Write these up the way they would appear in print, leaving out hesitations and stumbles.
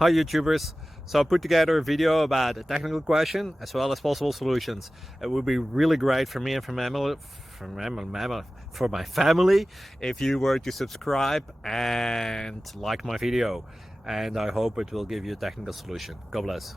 Hi YouTubers! So I put together a video about a technical question as well as possible solutions. It would be really great for me and for my family if you were to subscribe and like my video, and I hope it will give you a technical solution. God bless.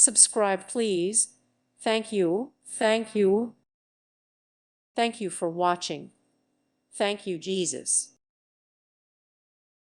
Subscribe, please. Thank you. Thank you. Thank you for watching. Thank you, Jesus.